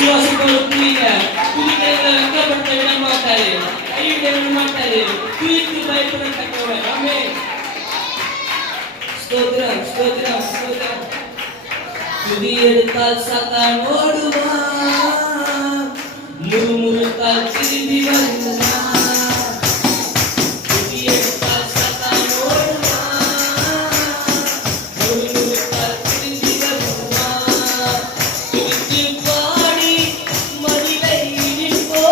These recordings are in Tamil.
விசுவாசத்தோடு துதிங்க. துதிக்கிறதுல வெட்கப்படுத்த விட மாட்டாரு, கைவிட விட மாட்டாரு. துதித்து பயப்படத்தக்கவர். ஆமென். ஸ்தோத்திரம், ஸ்தோத்திரம், ஸ்தோத்திரம். துதி எடுத்தால் சாத்தான் ஓடுவான், முறுமுறுத்தால் திரும்பி வருவான். துதி எடுத்தால் சாத்தான் ஓடுவான், முறுமுறுத்தால் திரும்பி வருவான். துதித்து பாடி மதிலை இடிப்போ,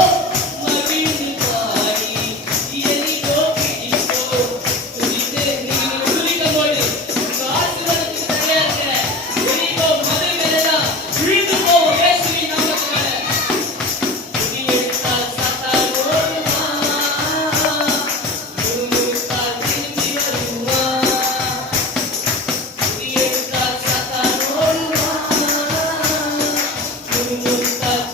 மகிழ்ந்து பாடி எரிகோ பிடிப்போ. துதித்து நீங்க துதிக்கும் போது உங்க ஆசீர்வாதத்துக்கு தடையா இருக்கிற எரிகோ மதில் மேலதான் விழுந்து போவோம் இயேசுவின் நாமத்தினால. துதி எடுத்தால் சாத்தான் ஓடுவான், முறுமுறுத்தால் திரும்பி வருவான். துதி எடுத்தால் சாத்தான் ஓடுவான், முறுமுறுத்தால்